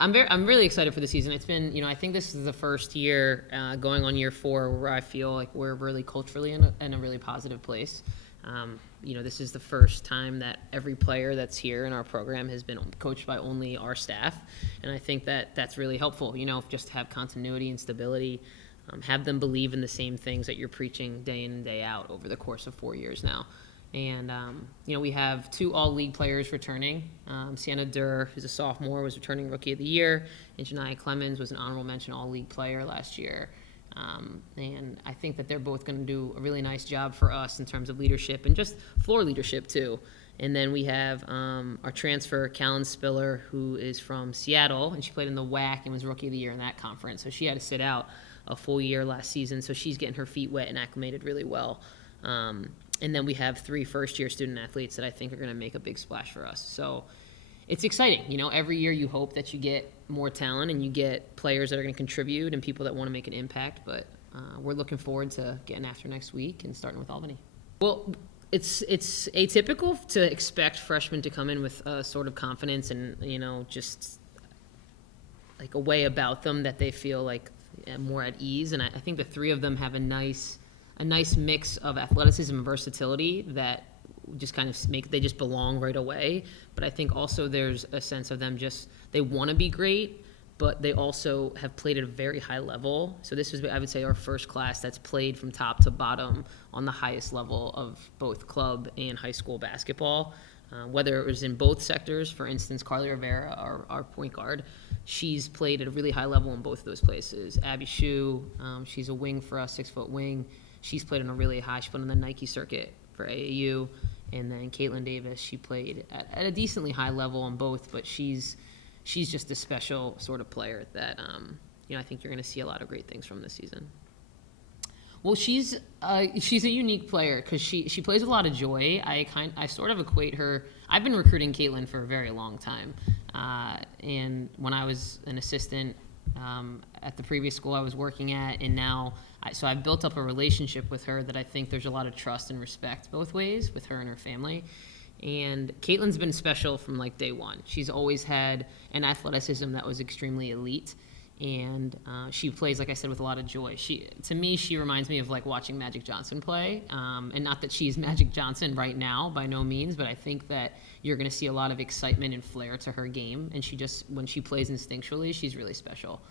I'm really excited for the season. It's been, I think this is the first year, going on year 4, where I feel like we're really culturally in a really positive place. This is the first time that every player that's here in our program has been coached by only our staff, and I think that that's really helpful. Just to have continuity and stability, have them believe in the same things that you're preaching day in and day out over the course of 4 years now. And, we have 2 all-league players returning. Sienna Durr, who's a sophomore, was returning Rookie of the Year, and Janiyah Clemens was an honorable mention all-league player last year. And I think that they're both going to do a really nice job for us in terms of leadership and just floor leadership, too. And then we have our transfer, Callan Spiller, who is from Seattle, and she played in the WAC and was Rookie of the Year in that conference. So she had to sit out a full year last season, so she's getting her feet wet and acclimated really well. And then we have 3 first-year student athletes that I think are going to make a big splash for us. So it's exciting. Every year you hope that you get more talent and you get players that are going to contribute and people that want to make an impact. But we're looking forward to getting after next week and starting with Albany. Well, it's atypical to expect freshmen to come in with a sort of confidence and, just like a way about them that they feel like more at ease. And I think the 3 of them have a nice mix of athleticism and versatility that just kind of they just belong right away. But I think also there's a sense of them they want to be great, but they also have played at a very high level. So this is, I would say, our first class that's played from top to bottom on the highest level of both club and high school basketball. Whether it was in both sectors, for instance, Carly Rivera, our point guard, she's played at a really high level in both of those places. Abby Shue, she's a wing for us, 6-foot wing. She's played on a really high. She played on the Nike circuit for AAU. And then Caitlin Davis, she played at a decently high level on both, but she's just a special sort of player that I think you're going to see a lot of great things from this season. Well, she's a unique player because she plays with a lot of joy. I sort of equate her. I've been recruiting Caitlin for a very long time, and when I was an assistant at the previous school I was working at, and now so I've built up a relationship with her that I think there's a lot of trust and respect both ways with her and her family. And Caitlin's been special from like day one. She's always had an athleticism that was extremely elite, and she plays, like I said, with a lot of joy. To me, she reminds me of like watching Magic Johnson play, and not that she's Magic Johnson right now, by no means, but I think that you're going to see a lot of excitement and flair to her game, and when she plays instinctually, she's really special.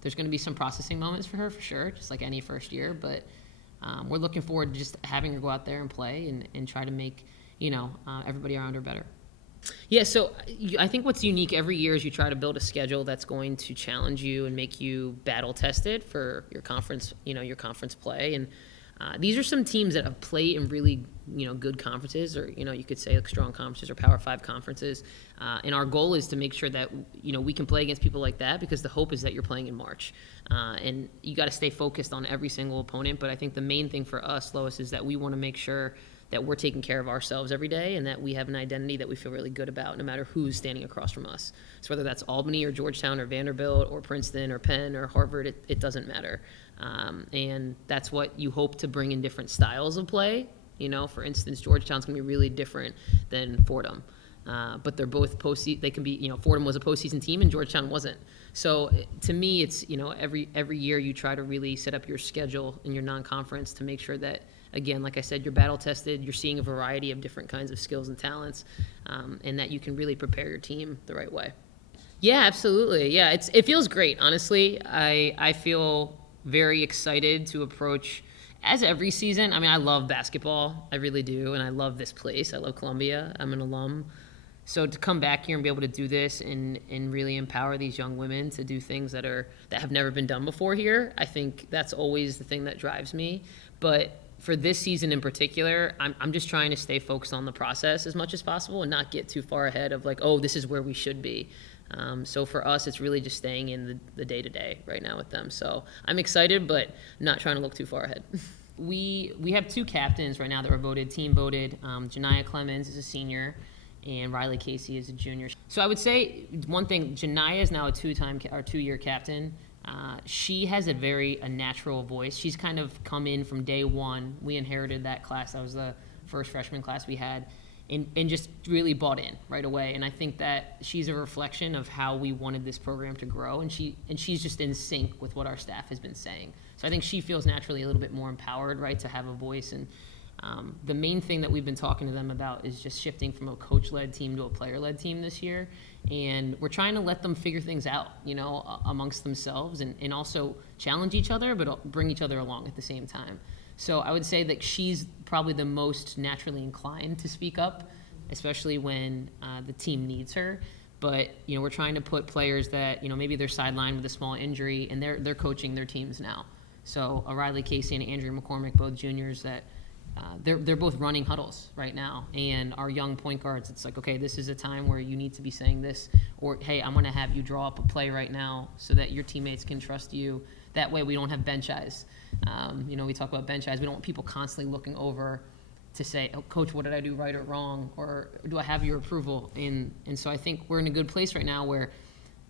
There's going to be some processing moments for her, for sure, just like any first year, but we're looking forward to just having her go out there and play and try to make everybody around her better. Yeah, so I think what's unique every year is you try to build a schedule that's going to challenge you and make you battle tested for your conference, your conference play. And these are some teams that have played in really, good conferences, or, you could say like strong conferences or Power 5 conferences. And our goal is to make sure that, we can play against people like that, because the hope is that you're playing in March. And you got to stay focused on every single opponent. But I think the main thing for us, Lois, is that we want to make sure that we're taking care of ourselves every day and that we have an identity that we feel really good about no matter who's standing across from us. So whether that's Albany or Georgetown or Vanderbilt or Princeton or Penn or Harvard, it doesn't matter. And that's what you hope to bring in different styles of play. For instance, Georgetown's going to be really different than Fordham. But they're both postseason. They can be, Fordham was a postseason team and Georgetown wasn't. So to me, it's, every year you try to really set up your schedule in your non-conference to make sure that, again, like I said, you're battle tested, you're seeing a variety of different kinds of skills and talents, and that you can really prepare your team the right way. Yeah, absolutely. Yeah, it feels great, honestly. I feel very excited to approach, as every season. I mean, I love basketball. I really do, and I love this place. I love Columbia. I'm an alum. So to come back here and be able to do this and really empower these young women to do things that have never been done before here, I think that's always the thing that drives me. But for this season in particular, I'm just trying to stay focused on the process as much as possible and not get too far ahead of like, oh, this is where we should be. So for us, it's really just staying in the day-to-day right now with them. So I'm excited, but not trying to look too far ahead. We have 2 captains right now that were team voted. Janiyah Clemens is a senior, and Riley Casey is a junior. So I would say one thing, Janiyah is now a 2-year captain. She has a natural voice. She's kind of come in from day one. We inherited that class. That was the first freshman class we had. and just really bought in right away. And I think that she's a reflection of how we wanted this program to grow, and she's just in sync with what our staff has been saying. So I think she feels naturally a little bit more empowered, right, to have a voice. And the main thing that we've been talking to them about is just shifting from a coach-led team to a player-led team this year. And we're trying to let them figure things out, amongst themselves, and also challenge each other, but bring each other along at the same time. So I would say that she's probably the most naturally inclined to speak up, especially when the team needs her. But, we're trying to put players that, maybe they're sidelined with a small injury, and they're coaching their teams now. So Riley Casey and Andrea McCormick, both juniors, that they're both running huddles right now. And our young point guards, it's like, okay, this is a time where you need to be saying this, or, hey, I'm going to have you draw up a play right now so that your teammates can trust you. That way we don't have bench eyes. We talk about bench eyes. We don't want people constantly looking over to say, oh, Coach, what did I do right or wrong? Or do I have your approval? And so I think we're in a good place right now where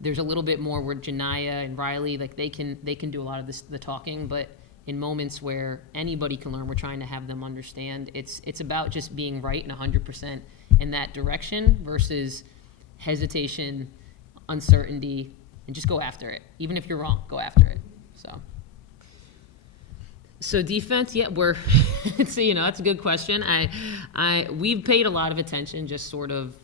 there's a little bit more where Janiyah and Riley, like they can do a lot of the talking, but in moments where anybody can learn, we're trying to have them understand. It's about just being right and 100% in that direction versus hesitation, uncertainty, and just go after it. Even if you're wrong, go after it. So defense, yeah, that's a good question. We've paid a lot of attention, just sort of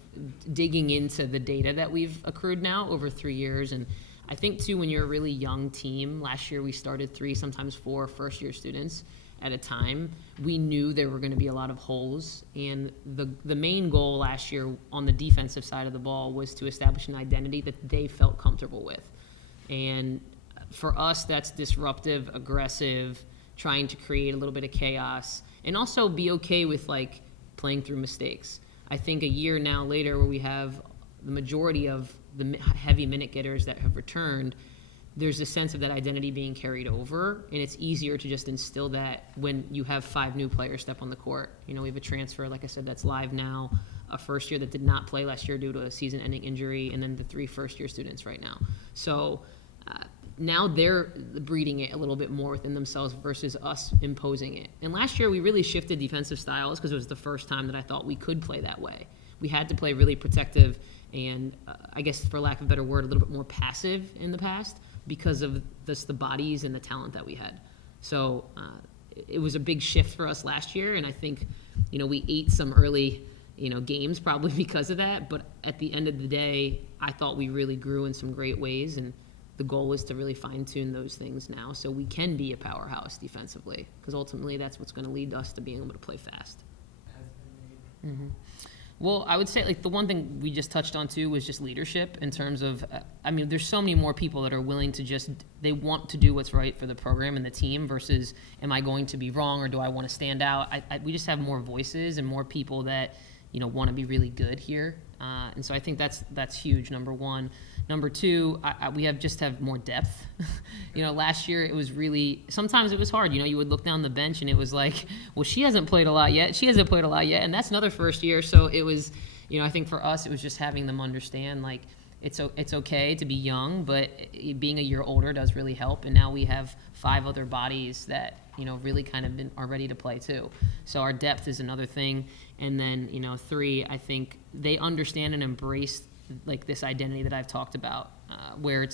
digging into the data that we've accrued now over 3 years. And I think too, when you're a really young team, last year we started 3, sometimes 4 first-year students at a time. We knew there were going to be a lot of holes, and the main goal last year on the defensive side of the ball was to establish an identity that they felt comfortable with. And for us, that's disruptive, aggressive, trying to create a little bit of chaos, and also be okay with playing through mistakes. I think a year now later, where we have the majority of the heavy minute getters that have returned, there's a sense of that identity being carried over, and it's easier to just instill that when you have 5 new players step on the court. We have a transfer, like I said, that's live now, a first year that did not play last year due to a season-ending injury, and then the 3 first-year students right now. So now they're breeding it a little bit more within themselves versus us imposing it. And last year we really shifted defensive styles because it was the first time that I thought we could play that way. We had to play really protective and I guess, for lack of a better word, a little bit more passive in the past because of the bodies and the talent that we had. So it was a big shift for us last year, and I think we ate some early games probably because of that. But at the end of the day, I thought we really grew in some great ways, and the goal is to really fine-tune those things now so we can be a powerhouse defensively, because ultimately that's what's going to lead us to being able to play fast. Mm-hmm. Well, I would say the one thing we just touched on too was just leadership in terms of, there's so many more people that are willing to they want to do what's right for the program and the team versus, am I going to be wrong or do I want to stand out? We just have more voices and more people that, want to be really good here. And so I think that's huge, number one. Number two, we have more depth. Last year it was really, sometimes it was hard. You would look down the bench and it was like, well, she hasn't played a lot yet. And that's another first year. So it was, I think for us, it was just having them understand, it's okay to be young, but being a year older does really help. And now we have 5 other bodies that, really kind of are ready to play too. So our depth is another thing. And then, 3, I think they understand and embrace this identity that I've talked about, where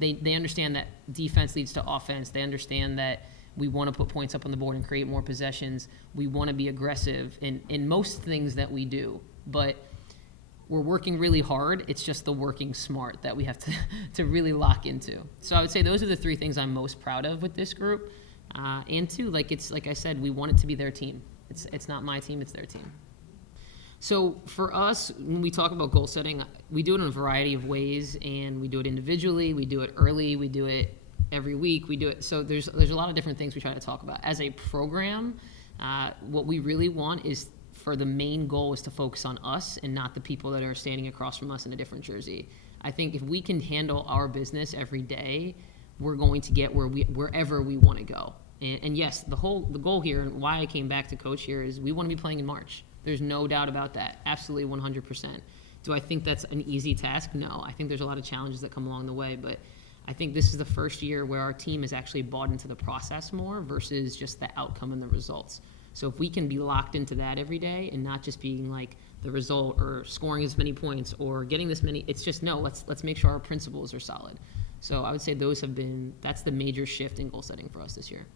they understand that defense leads to offense. They understand that we want to put points up on the board and create more possessions. We want to be aggressive in most things that we do, but we're working really hard. It's just the working smart that we have to really lock into. So I would say those are the 3 things I'm most proud of with this group. And 2, it's like I said, we want it to be their team. It's not my team, it's their team. So for us, when we talk about goal setting, we do it in a variety of ways, and we do it individually, we do it early, we do it every week, we do it. So there's a lot of different things we try to talk about. As a program, what we really want is for the main goal is to focus on us and not the people that are standing across from us in a different jersey. I think if we can handle our business every day, we're going to get wherever we want to go. And yes, the goal here and why I came back to coach here is we want to be playing in March. There's no doubt about that. Absolutely 100%. Do I think that's an easy task? No. I think there's a lot of challenges that come along the way, but I think this is the first year where our team has actually bought into the process more versus just the outcome and the results. So if we can be locked into that every day and not just being the result or scoring as many points or getting this many. It's just, no, let's make sure our principles are solid. So I would say that's the major shift in goal setting for us this year.